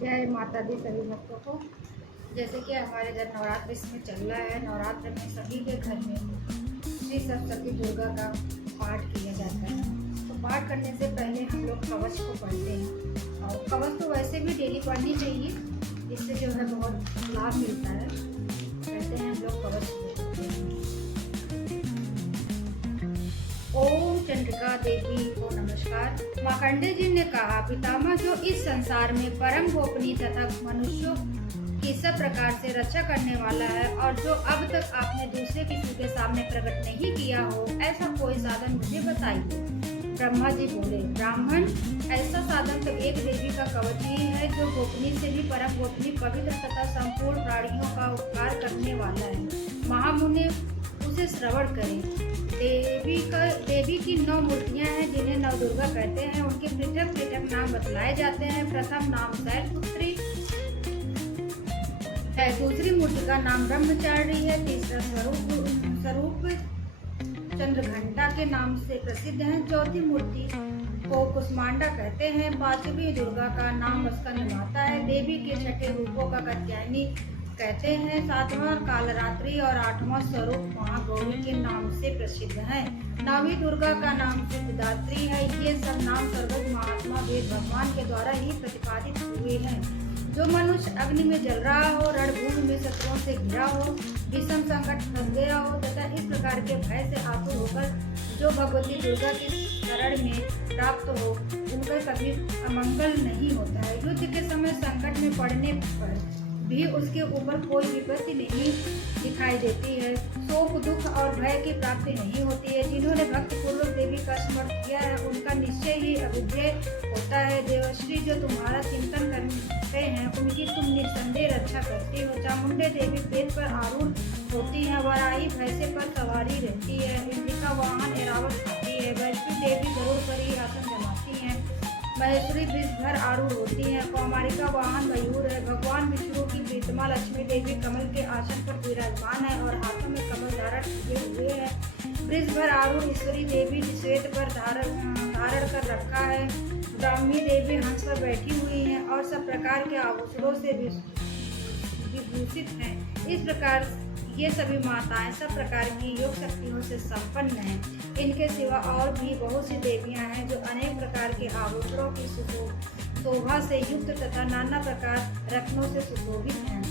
जय माता दी सभी भक्तों को। जैसे कि हमारे घर नवरात्र इसमें चल रहा है, नवरात्र में सभी के घर में श्री सरस्वती दुर्गा का पाठ किया जाता है। तो पाठ करने से पहले हम लोग कवच को पढ़ते हैं, और कवच तो वैसे भी डेली पढ़नी चाहिए, इससे जो है बहुत लाभ मिलता है। कहते हैं हम लोग कवच पढ़ते हैं। ओम चंद्रिका देवी को नमस्कार। मार्कंडेय जी ने कहा, पितामह जो इस संसार में परम गोपनीय तथा मनुष्यों की सब प्रकार से रक्षा करने वाला है, और जो अब तक आपने दूसरे किसी के सामने प्रकट नहीं किया हो, ऐसा कोई साधन मुझे बताइए। ब्रह्मा जी बोले, ब्राह्मण, ऐसा साधन तो एक देवी का कवच ही है, जो गोपनीय से भी परम गोपनीय, पवित्र तथा संपूर्ण प्राणियों का उपकार करने वाला है। महामुनि उसे श्रवण करें। देवी की 9 मूर्तियां हैं, जिन्हें नवदुर्गा कहते हैं। उनके पृथक पृथक नाम बतलाए जाते हैं। प्रथम नाम शैलपुत्री है, दूसरी मूर्ति का नाम ब्रह्मचारिणी है, तीसरा स्वरूप चंद्रघंटा के नाम से प्रसिद्ध है, चौथी मूर्ति को कुष्मांडा कहते हैं, पांचवी दुर्गा का नाम स्कंद माता है, देवी के छठे रूपों का कात्यायनी कहते हैं, सातवां कालरात्रि और आठवां स्वरूप महागौरी के नाम से प्रसिद्ध है, नौवीं दुर्गा का नाम सिद्धिदात्री है। ये सब नाम सर्वज्ञ महात्मा वेद भगवान के द्वारा ही प्रतिपादित हुए हैं। जो मनुष्य अग्नि में जल रहा हो, रणभूमि में शत्रुओं से घिरा हो, विषम संकट फंस गया हो तथा इस प्रकार के भय से आतुर होकर जो भगवती दुर्गा की शरण में प्राप्त हो, उनका कभी अमंगल नहीं होता है। युद्ध के समय संकट में पड़ने पर भी उसके ऊपर कोई विपत्ति नहीं दिखाई देती है, शोक दुख और भय की प्राप्ति नहीं होती है। जिन्होंने भक्त पूर्वक देवी का स्मरण किया है, उनका निश्चय ही अविजय होता है। देवश्री जो तुम्हारा चिंतन करते हैं, उनकी तुम निस्संदेह रक्षा करती हो। चामुंडे देवी पेट पर आरूढ़ होती है, वराही भैंसे पर सवारी रहती है, इंद्रिका वाहन ऐरावत खाती है, वैष्णवी देवी गरुड़ पर ही आसन जमाती है, महेश्वरी वृषभर आरूढ़ होती है, कौमारिका वाहन मयूर है। भगवान विष्णु की प्रीतमा लक्ष्मी देवी कमल के आसन पर विराजमान है और हाथों में कमल धारण किए हुए है। वृषभर आरूढ़ ईश्वरी देवी श्वेत पर धारण कर रखा है। ब्राह्मी देवी हंस पर बैठी हुई है और सब प्रकार के आभूषणों से विभूषित है। इस प्रकार ये सभी माताएं सब प्रकार की योग शक्तियों से संपन्न हैं। इनके सिवा और भी बहुत सी देवियां हैं, जो अनेक प्रकार के आभूषणों की शोभा से युक्त तथा नाना प्रकार रत्नों से सुशोभित हैं।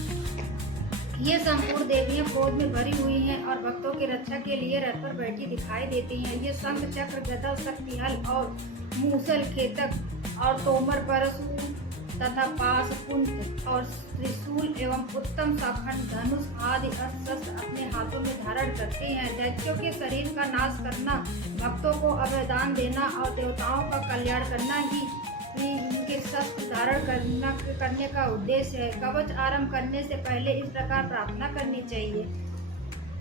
ये संपूर्ण देवियां क्रोध में भरी हुई हैं और भक्तों की रक्षा के लिए रथ पर बैठी दिखाई देती हैं। ये शंख, चक्र, गदा, शक्तिहल और मूसल, खेतक और तोमर, परशु तथा पास, कुंठ और त्रिशूल एवं उत्तम शाखंड, धनुष आदि अस्त्र शस्त्र अपने हाथों में धारण करती हैं। दैत्यों के शरीर का नाश करना, भक्तों को अभयदान देना और देवताओं का कल्याण करना ही इनके शस्त्र धारण करने का उद्देश्य है। कवच आरंभ करने से पहले इस प्रकार प्रार्थना करनी चाहिए।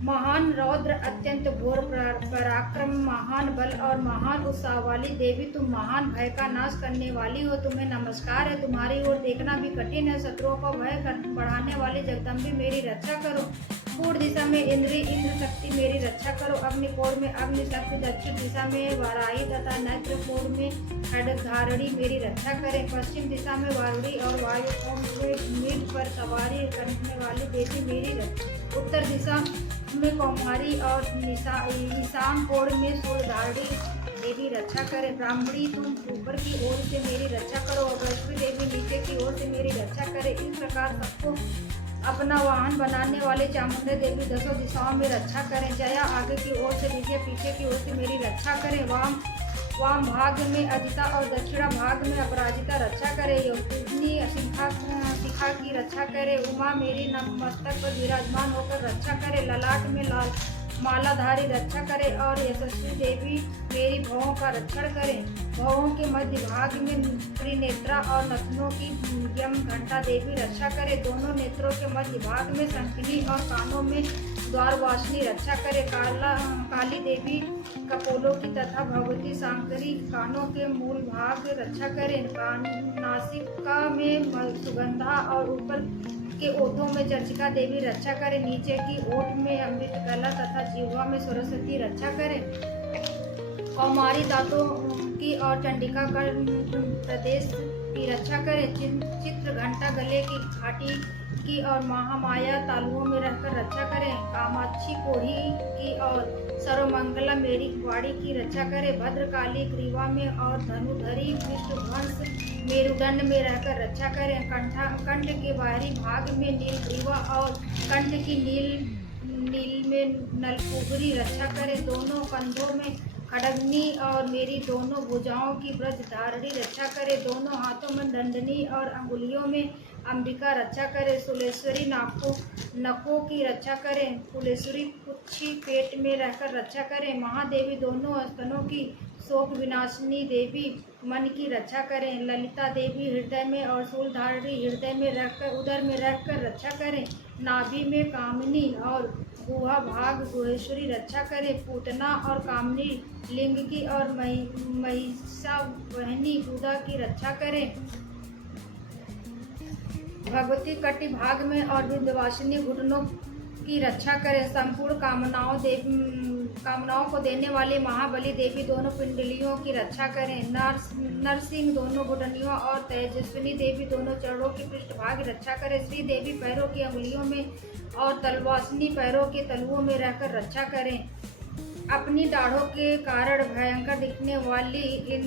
महान रौद्र, अत्यंत घोर पराक्रम, महान बल और महान उत्साह वाली देवी, तुम महान भय का नाश करने वाली हो, तुम्हें नमस्कार है। तुम्हारी ओर देखना भी कठिन है। शत्रुओं को भय बढ़ाने वाली जगदम्बे मेरी रक्षा करो। पूर्व दिशा में इंद्र शक्ति मेरी रक्षा करो। अग्निकोण में अग्नि शक्ति, दक्षिण दिशा में वाराही तथा नेत्र कोण में खड्गधारिणी मेरी रक्षा करें। पश्चिम दिशा में वारुणी और वायु कोण में मीट पर सवारी करने वाली देवी मेरी रक्षा। उत्तर दिशा में कौमारी और ईशान कोण में सूर्यधारिणी देवी रक्षा करें। ब्राह्मणी, तुम ऊपर की ओर से मेरी रक्षा करो और वैष्णवी देवी नीचे की ओर से मेरी रक्षा करें। इस प्रकार सबको अपना वाहन बनाने वाले चामुंडा देवी दसों दिशाओं में रक्षा करें। जया आगे की ओर से, विजय पीछे की ओर से मेरी रक्षा करें। वाम भाग में अजिता और दक्षिणा भाग में अपराजिता रक्षा करे। योगिनी शिखा की रक्षा करे। उमा मेरी मस्तक पर विराजमान होकर रक्षा करे। ललाट में लाल मालाधारी रक्षा करे और यशस्वी देवी मेरी भवों का रक्षण करें। भवों के मध्य भाग में त्रिनेत्रा और नथनों की यम घंटा देवी रक्षा करे। दोनों नेत्रों के मध्य भाग में शंखिनी और कानों में द्वारवासिनी रक्षा करे। काली देवी कपोलों की तथा भगवती शांकरी कानों के मूल भाग रक्षा करें। नासिका में सुगंधा और ऊपर के ओठों में चर्चिका देवी रक्षा करें। नीचे की ओठ में अमृत कला तथा जीवा में सरस्वती रक्षा करें। कौमारी दांतों की और चंडिका का प्रदेश की रक्षा करे। चित्र घंटा गले की घाटी की और महामाया तालुओं में रहकर रक्षा करें। कामाक्षी कोढ़ी की और सर्वमंगला मेरी वाड़ी की रक्षा करे। भद्रकाली ग्रीवा में और धनुधरी पृष्ठवंश मेरुदंड में रहकर रक्षा करें। कंठ के बाहरी भाग में नील ग्रीवा और कंठ की नील में नलकुबरी रक्षा करें। दोनों कंधों में खड़गनी और मेरी दोनों भुजाओं की ब्रजधारणी रक्षा करे। दोनों हाथों में दंडनी और अंगुलियों में अंबिका रक्षा करे। सुलेश्वरी नखों की रक्षा करें। फुलेश्वरी कुक्षी पेट में रहकर रक्षा करें। महादेवी दोनों स्तनों की शोक विनाशिनी देवी मन की रक्षा करें। ललिता देवी हृदय में और शूलधारी हृदय में रहकर उदर में रहकर रक्षा करें। नाभि में कामिनी और गुहा भाग गुहेश्वरी रक्षा करे। पूतना और कामिनी लिंग की और महिषावहिनी गुदा की रक्षा करें। भगवती कटि भाग में और विंध्यवासिनी घुटनों की रक्षा करें। संपूर्ण कामनाओं को देने वाली महाबली देवी दोनों पिंडलियों की रक्षा करें। नरसिंह दोनों घुटनियों और तेजस्विनी देवी दोनों चरणों की पृष्ठभाग रक्षा करें। श्री देवी पैरों की अंगुलियों में और तलवासिनी पैरों के तलुओं में रहकर रक्षा करें। अपनी दाढ़ों के कारण भयंकर दिखने वाली इन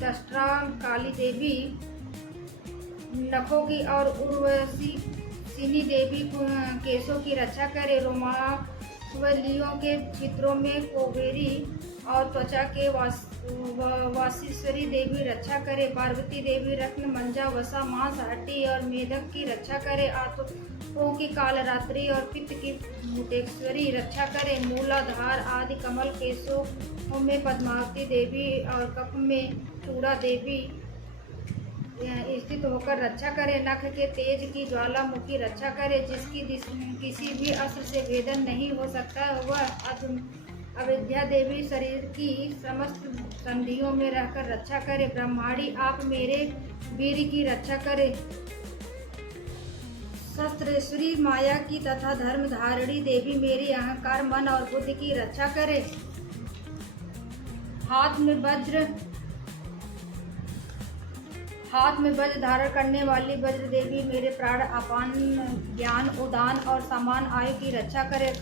दष्ट्रा काली देवी नखों की और उर्वशी सिनी देवी केशों की रक्षा करे। रोमावलियों के चित्रों में कोबेरी और त्वचा के वासीश्वरी देवी रक्षा करे। पार्वती देवी रत्न मंजा वसा मांस हड्डी और मेढक की रक्षा करे। आंतों की कालरात्रि और पित्त की भूतेश्वरी रक्षा करे। मूलाधार आदि कमल केशों में पद्मावती देवी और कप में चूड़ा देवी स्थित होकर रक्षा करे। नख के तेज की ज्वालामुखी रक्षा करे। जिसकी किसी भी अस्त्र से भेदन नहीं हो सकता वह अविद्या देवी शरीर की समस्त संधियों में रहकर रक्षा करे। ब्रह्माणी आप मेरे वीर की रक्षा करे। शस्त्रेश्वरी माया की तथा धर्म धारिणी देवी मेरी अहंकार मन और बुद्धि की रक्षा करे। हाथ में वज्र धारण करने वाली वज्र देवी मेरे प्राण अपान ज्ञान उदान और समान आयु की रक्षा करे।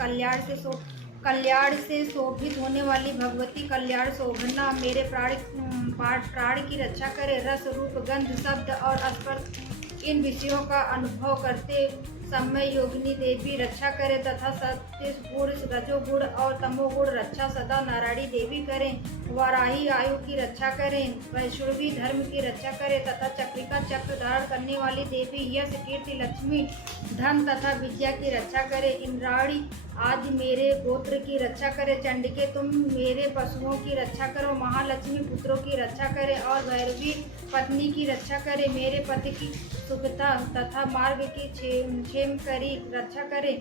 कल्याण से शोभित होने वाली भगवती कल्याण शोभना मेरे प्राण की रक्षा करे। रस रूप गंध शब्द और स्पर्श इन विषयों का अनुभव करते समय योगिनी देवी रक्षा करे तथा सत्य गुण रजोगुण और तमोगुण रक्षा सदा नारायणी देवी करें। वाराही आयु की रक्षा करें। वैष्णवी धर्म की रक्षा करे तथा चक्रिका चक्र धारण करने वाली देवी यश कीर्ति लक्ष्मी धन तथा विद्या की रक्षा करे। इंद्राणी आदि मेरे गोत्र की रक्षा करे। चंडिके तुम मेरे पशुओं की रक्षा करो। महालक्ष्मी पुत्रों की रक्षा करे और भैरवी पत्नी की रक्षा करे। मेरे पति की सुखता तथा मार्ग की क्षेम करी रक्षा करे।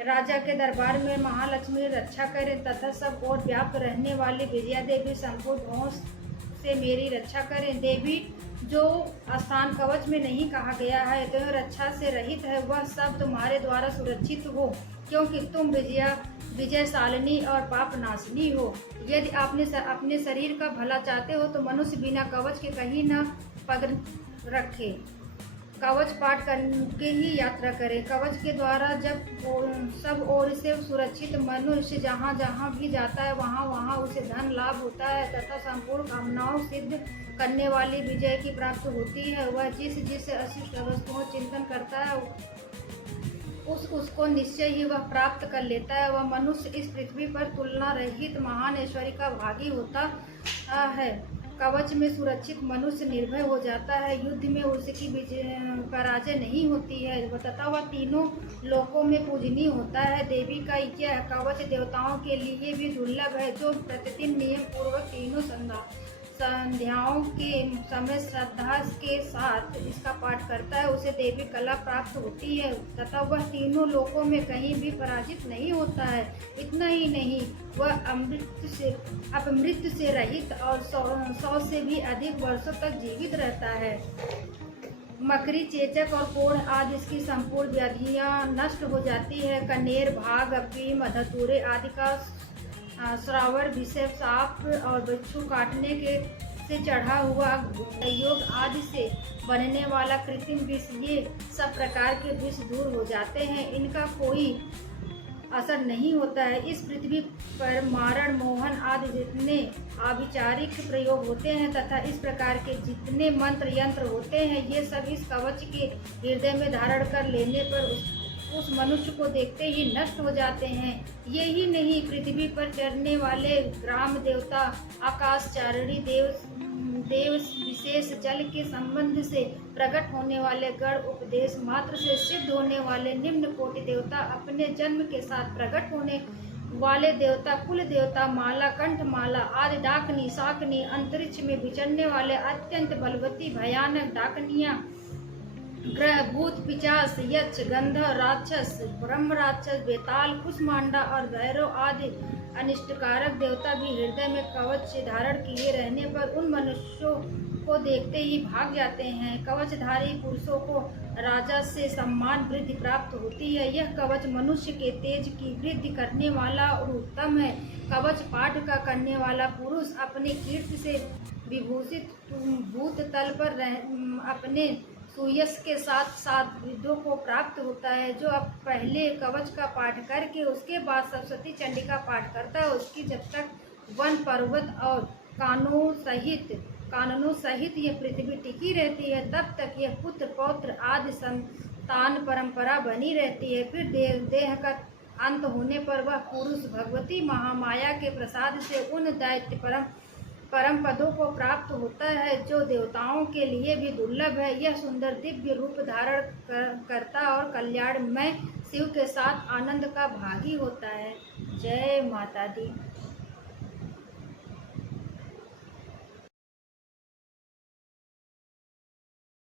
राजा के दरबार में महालक्ष्मी रक्षा करे तथा सब और व्याप्त रहने वाली विजया देवी संपूर्ण भों से मेरी रक्षा करें। देवी जो स्थान कवच में नहीं कहा गया है तो रक्षा से रहित है वह सब तुम्हारे द्वारा सुरक्षित हो, क्योंकि तुम विजयशालिनी और पाप नाशिनी हो। यदि आपने अपने शरीर का भला चाहते हो तो मनुष्य बिना कवच के कहीं न पग रखे। कवच पाठ करके ही यात्रा करे। कवच के द्वारा जब सब ओर से सुरक्षित मनुष्य जहाँ जहाँ भी जाता है वहाँ वहाँ उसे धन लाभ होता है तथा संपूर्ण कामनाओं सिद्ध करने वाली विजय की प्राप्ति होती है। वह जिस अशिष्ट वस्तुओं चिंतन करता है उसको निश्चय ही वह प्राप्त कर लेता है। वह मनुष्य इस पृथ्वी पर तुलना रहित महान ऐश्वर्य का भागी होता है। कवच में सुरक्षित मनुष्य निर्भय हो जाता है। युद्ध में उसकी पराजय नहीं होती है तथा वह तीनों लोकों में पूजनीय होता है। देवी का यह कवच देवताओं के लिए भी दुर्लभ है। जो प्रतिदिन नियम पूर्वक तीनों संध्याओं के समय श्रद्धा के साथ इसका पाठ करता है उसे देवी कला प्राप्त होती है तथा वह तीनों लोकों में कहीं भी पराजित नहीं होता है। इतना ही नहीं वह अपमृत्यु से रहित और 100 से भी अधिक वर्षों तक जीवित रहता है। मकरी चेचक और कोढ़ आदि इसकी संपूर्ण व्याधियां नष्ट हो जाती है। कनेर भाग अफीम धतूरे आदि का श्रावर विषय साप और बिच्छू काटने के से चढ़ा हुआ योग आदि से बनने वाला कृत्रिम विष, ये सब प्रकार के विष दूर हो जाते हैं, इनका कोई असर नहीं होता है। इस पृथ्वी पर मारण, मोहन आदि जितने आभिचारिक प्रयोग होते हैं तथा इस प्रकार के जितने मंत्र यंत्र होते हैं, ये सब इस कवच के हृदय में धारण कर लेने पर उस मनुष्य को देखते ही नष्ट हो जाते हैं। यही नहीं, पृथ्वी पर चढ़ने वाले ग्राम देवता, आकाशचारिणी देव विशेष जल के संबंध से प्रकट होने वाले गण, उपदेश मात्र से सिद्ध होने वाले निम्न कोटि देवता, अपने जन्म के साथ प्रकट होने वाले देवता, कुल देवता, माला, कंठ माला आदि डाकनी, शाकनी, अंतरिक्ष में विचरने वाले अत्यंत बलवती भयानक डाकनियां, ग्रह, भूत, पिशाच, यक्ष, गंधर्व, राक्षस, ब्रह्म राक्षस, बेताल, कुष्मांडा और भैरव आदि अनिष्टकारक देवता भी हृदय में कवच धारण किए रहने पर उन मनुष्यों को देखते ही भाग जाते हैं। कवचधारी पुरुषों को राजा से सम्मान वृद्धि प्राप्त होती है। यह कवच मनुष्य के तेज की वृद्धि करने वाला और उत्तम है। कवच पाठ का करने वाला पुरुष अपने कीर्ति से विभूषित भूत तल पर अपने सुयश के साथ साथ विद्यों को प्राप्त होता है। जो अब पहले कवच का पाठ करके उसके बाद सरस्वती चंडी का पाठ करता है, उसकी जब तक वन पर्वत और कानूनों सहित यह पृथ्वी टिकी रहती है, तब तक यह पुत्र पौत्र आदि संतान परंपरा बनी रहती है। फिर देह का अंत होने पर वह पुरुष भगवती महामाया के प्रसाद से उन दैत्य परम पदों को प्राप्त होता है, जो देवताओं के लिए भी दुर्लभ है। यह सुंदर दिव्य रूप धारण करता और कल्याणमय शिव के साथ आनंद का भागी होता है। जय माता दी।